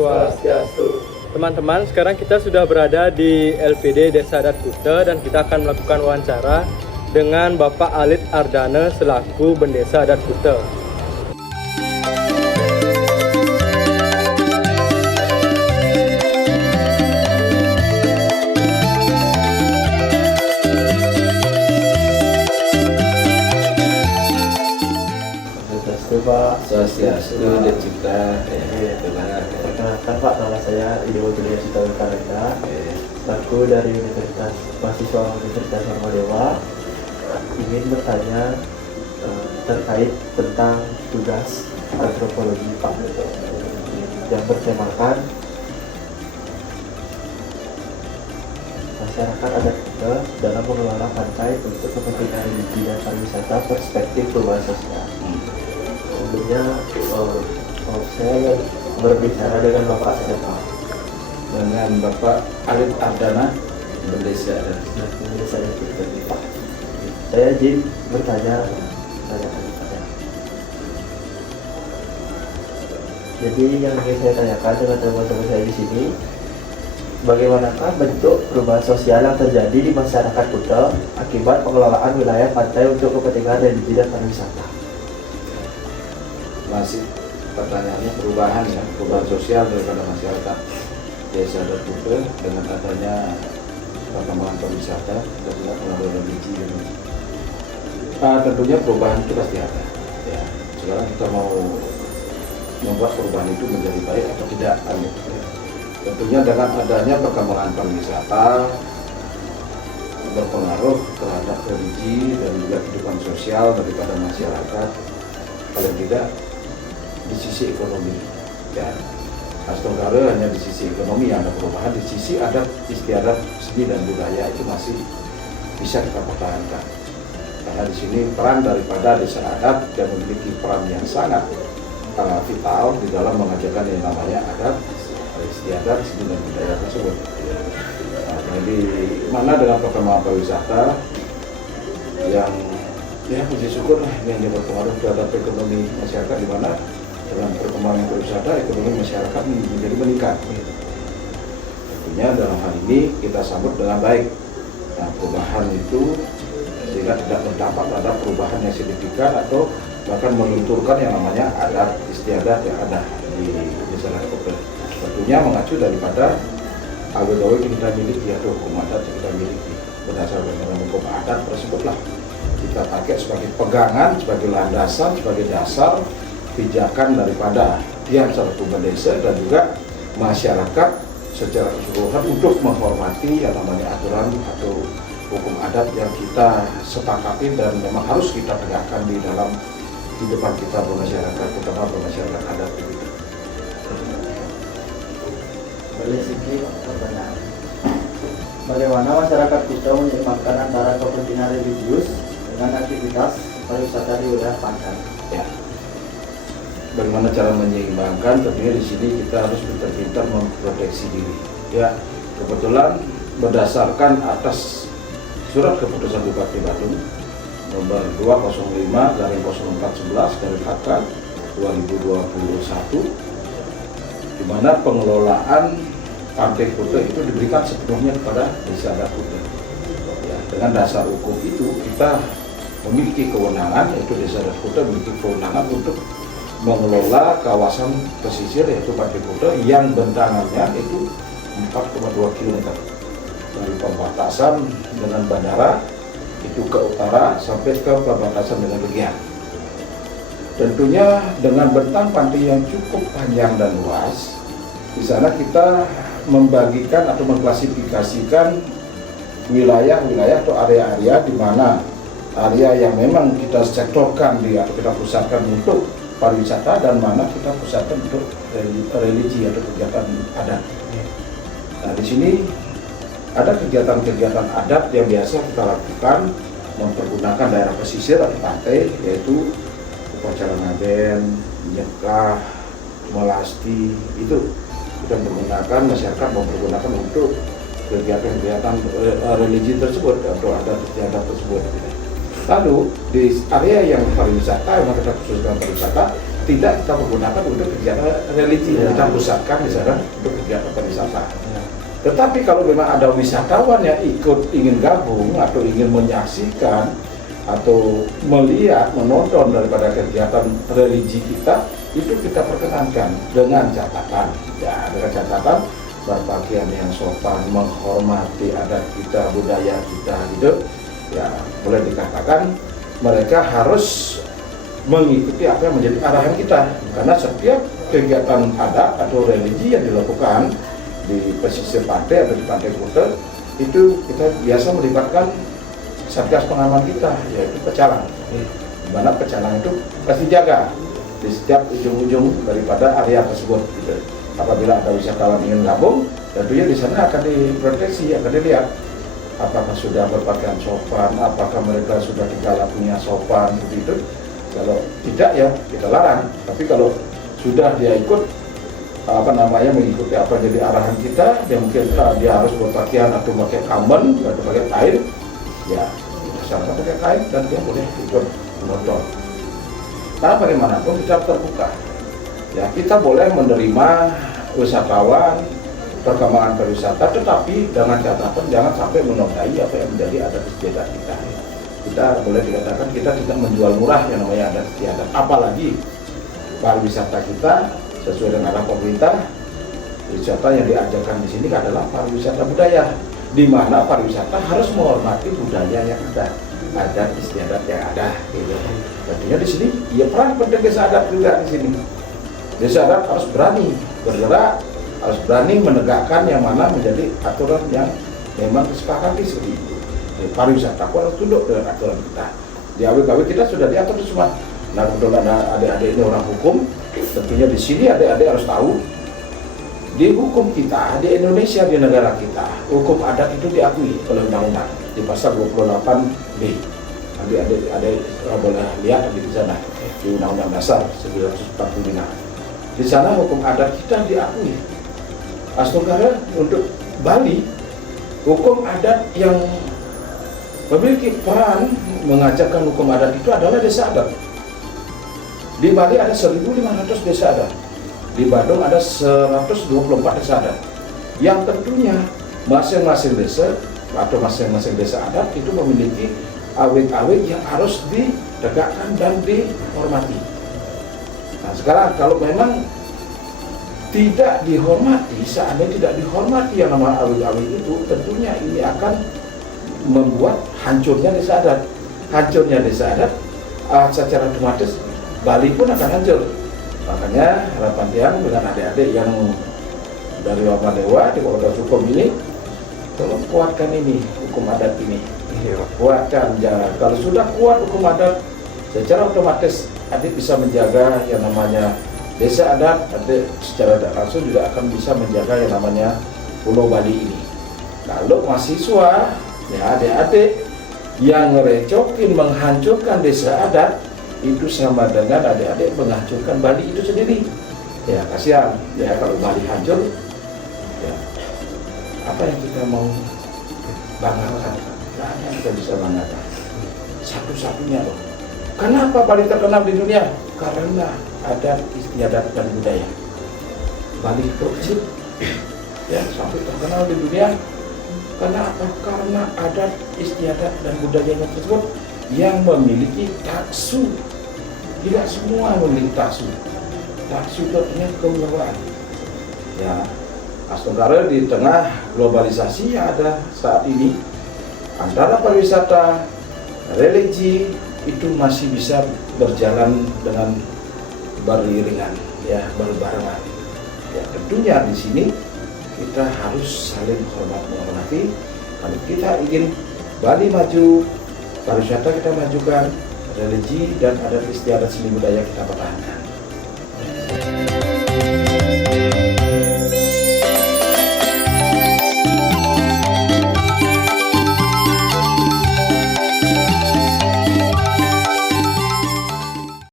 Swastiastu. Teman-teman, sekarang kita sudah berada di LPD Desa Adat Kuta dan kita akan melakukan wawancara dengan Bapak Alit Ardana selaku Bendesa Adat Kuta. Pak Swastiastu dan juga perkenalkan Pak, nama saya Ido Julia Sitawikarenda, selaku dari mahasiswa Universitas Normadewa. Ingin bertanya terkait tentang tugas antropologi Pak yang bertemakan masyarakat adat kita dalam mengelola pantai untuk kepentingan religi dan pariwisata perspektif perubahan sosial. Sebelumnya saya berbicara dengan Bapak siapa? dengan Bapak Alit Ardana, Bendesa Adat. Bendesa Adat Kuta, Pak. Saya izin bertanya. Jadi yang ingin saya tanyakan dengan teman-teman saya di sini, bagaimanakah bentuk perubahan sosial yang terjadi di masyarakat Kuta akibat pengelolaan wilayah pantai untuk kepentingan religi dan pariwisata? Masih pertanyaannya perubahan sosial daripada masyarakat Desa Adat Kuta dengan adanya perkembangan pariwisata dan juga pengaruh religi. Tentunya perubahan itu pasti ada. Ya, sekarang kita mau membuat perubahan itu menjadi baik atau tidak. Tentunya dengan adanya perkembangan pariwisata berpengaruh terhadap religi dan juga kehidupan sosial daripada masyarakat, paling tidak di sisi ekonomi. Ya, Astonegara hanya di sisi ekonomi yang ada perubahan, di sisi adat istiadat seni dan budaya itu masih bisa kita pertahankan. Karena di sini peran daripada desa adat yang memiliki peran yang sangat vital di dalam mengajarkan yang namanya adat istiadat seni dan budaya tersebut. Jadi mana dengan perkembangan pariwisata yang puji syukur yang berpengaruh terhadap ekonomi masyarakat, di mana dengan perkembangan pariwisata ekonomi masyarakat menjadi meningkat. Tentunya dalam hal ini kita sambut dengan baik. Nah, perubahan itu sehingga tidak berdampak pada perubahan yang signifikan atau bahkan melunturkan yang namanya adat istiadat yang ada di Desa Adat Kuta. Tentunya mengacu daripada awal-awal yang kita miliki atau hukum adat yang kita miliki. Berdasarkan hukum adat tersebutlah kita pakai sebagai pegangan, sebagai landasan, sebagai dasar pijakan daripada tiap satu desa dan juga masyarakat secara keseluruhan untuk menghormati yang namanya aturan atau hukum adat yang kita sepakati dan memang harus kita tegakkan di dalam kehidupan kita bermasyarakat, terutama bermasyarakat adat. Boleh sedikit pertanyaan. Bagaimana masyarakat kita menyeimbangkan antara kepentingan religius dengan aktivitas pariwisata di wilayah pantai? Ya. Bagaimana cara menyeimbangkan? Tentunya di sini kita harus pintar-pintar memproteksi diri. Ya, kebetulan berdasarkan atas surat keputusan Bupati Badung nomor 205/0411/HK 2021, di mana pengelolaan Pantai Kuta itu diberikan sepenuhnya kepada Desa Adat Kuta. Ya, dengan dasar hukum itu kita memiliki kewenangan, yaitu Desa Adat Kuta memiliki kewenangan untuk mengelola kawasan pesisir yaitu Pantai Kuta yang bentangannya itu 4,2 km dari perbatasan dengan bandara itu ke utara sampai ke perbatasan dengan Legian. Tentunya dengan bentang pantai yang cukup panjang dan luas, di sana kita membagikan atau mengklasifikasikan wilayah-wilayah atau area-area di mana area yang memang kita sektorkan atau kita pusatkan untuk pariwisata dan mana kita pusatkan untuk religi atau kegiatan adat. Nah, di sini ada kegiatan-kegiatan adat yang biasa kita lakukan mempergunakan daerah pesisir atau pantai, yaitu upacara ngaben, nyekah, melasti, itu kita menggunakan, masyarakat mempergunakan untuk kegiatan-kegiatan religi tersebut atau adat istiadat tersebut. Lalu di area yang pariwisata, yang kita khususkan pariwisata, tidak kita menggunakan untuk kegiatan religi, Ya. kita pusatkan di sana untuk kegiatan pariwisata. Tetapi kalau memang ada wisatawan yang ikut ingin gabung atau ingin menyaksikan atau melihat, menonton daripada kegiatan religi kita, itu kita perkenankan dengan catatan, ya, dengan catatan berpakaian yang sopan, menghormati adat kita, budaya kita, gitu. Ya, boleh dikatakan mereka harus mengikuti apa yang menjadi arahan kita, karena setiap kegiatan adat atau religi yang dilakukan di pesisir pantai atau di pantai Kuta itu kita biasa melibatkan satgas pengaman kita, yaitu pecalang. Di mana pecalang itu pasti jaga di setiap ujung-ujung daripada area tersebut. Gitu. Apabila ada wisatawan ingin gabung, tentunya di sana akan diproteksi, akan dilihat apakah sudah berpakaian sopan, apakah mereka sudah tingkah lakunya sopan, begitu. Kalau tidak ya kita larang. Tapi kalau sudah dia ikut mengikuti apa yang jadi arahan kita, dia mungkin dia harus berpakaian atau pakai kamben atau pakai kain, ya kita sarankan pakai kain dan dia boleh ikut menonton. Karena bagaimanapun kita terbuka, ya kita boleh menerima wisatawan perkembangan pariwisata, tetapi dengan catatan jangan sampai menodai apa yang menjadi adat istiadat kita. Kita boleh dikatakan kita tidak menjual murah yang namanya adat istiadat, apalagi pariwisata kita sesuai dengan arah pemerintah. Wisata yang diajarkan di sini adalah pariwisata budaya, di mana pariwisata harus menghormati budaya yang ada, adat istiadat yang ada. Gitu. Tentunya di sini ya peran penting desa adat juga di sini. Desa adat harus berani bergerak, harus berani menegakkan yang mana menjadi aturan yang memang disepakati seperti itu. Pariwisata harus tunduk dengan aturan kita. Di AW-AW kita sudah diatur semua. Nah, kebetulan adik-adik ini orang hukum, tentunya di sini adik-adik harus tahu di hukum kita, di Indonesia, di negara kita, hukum adat itu diakui oleh undang-undang di pasal 28B. Adik-adik boleh lihat di sana di Undang-Undang Dasar 1945. Di sana hukum adat kita diakui. Astungkara untuk Bali, hukum adat yang memiliki peran mengajarkan hukum adat itu adalah desa adat. Di Bali ada 1.500 desa adat. Di Bandung ada 124 desa adat. Yang tentunya masing-masing desa atau masing-masing desa adat itu memiliki awit-awit yang harus ditegakkan dan dihormati. Nah, sekarang kalau memang tidak dihormati, seandainya tidak dihormati yang nama awit-awit itu, tentunya ini akan membuat hancurnya desa adat. Hancurnya desa adat secara otomatis Bali pun akan hancur. Makanya harapan Tiang dengan adik-adik yang dari Wama Dewa di Komunitas Hukum ini, tolong kuatkan ini hukum adat ini. Kuatkan ya. Kalau sudah kuat hukum adat, secara otomatis adik bisa menjaga yang namanya desa adat. Adik secara langsung juga akan bisa menjaga yang namanya Pulau Bali ini. Kalau mahasiswa, ya adik-adik yang ngerecokin menghancurkan desa adat, itu sama dengan adik-adik menghancurkan Bali itu sendiri. Ya kasihan, ya kalau Bali hancur, ya apa yang kita mau banggakan? Nah, yang kita bisa banggakan satu-satunya loh. Kenapa Bali terkenal di dunia? Karena adat istiadat dan budaya. Bali kecil, ya sampai terkenal di dunia. Karena apa? Karena adat istiadat dan budayanya tersebut yang memiliki taksu. Tidak semua memiliki taksu. Taksu itu artinya kewibawaan. Ya, Astungkara di tengah globalisasi yang ada saat ini, antara pariwisata, religi itu masih bisa berjalan dengan beriringan, ya berbarengan. Ya, tentunya di sini kita harus saling hormat menghormati. Kalau kita ingin Bali maju, pariwisata kita majukan, religi dan adat istiadat seni budaya kita pertahankan.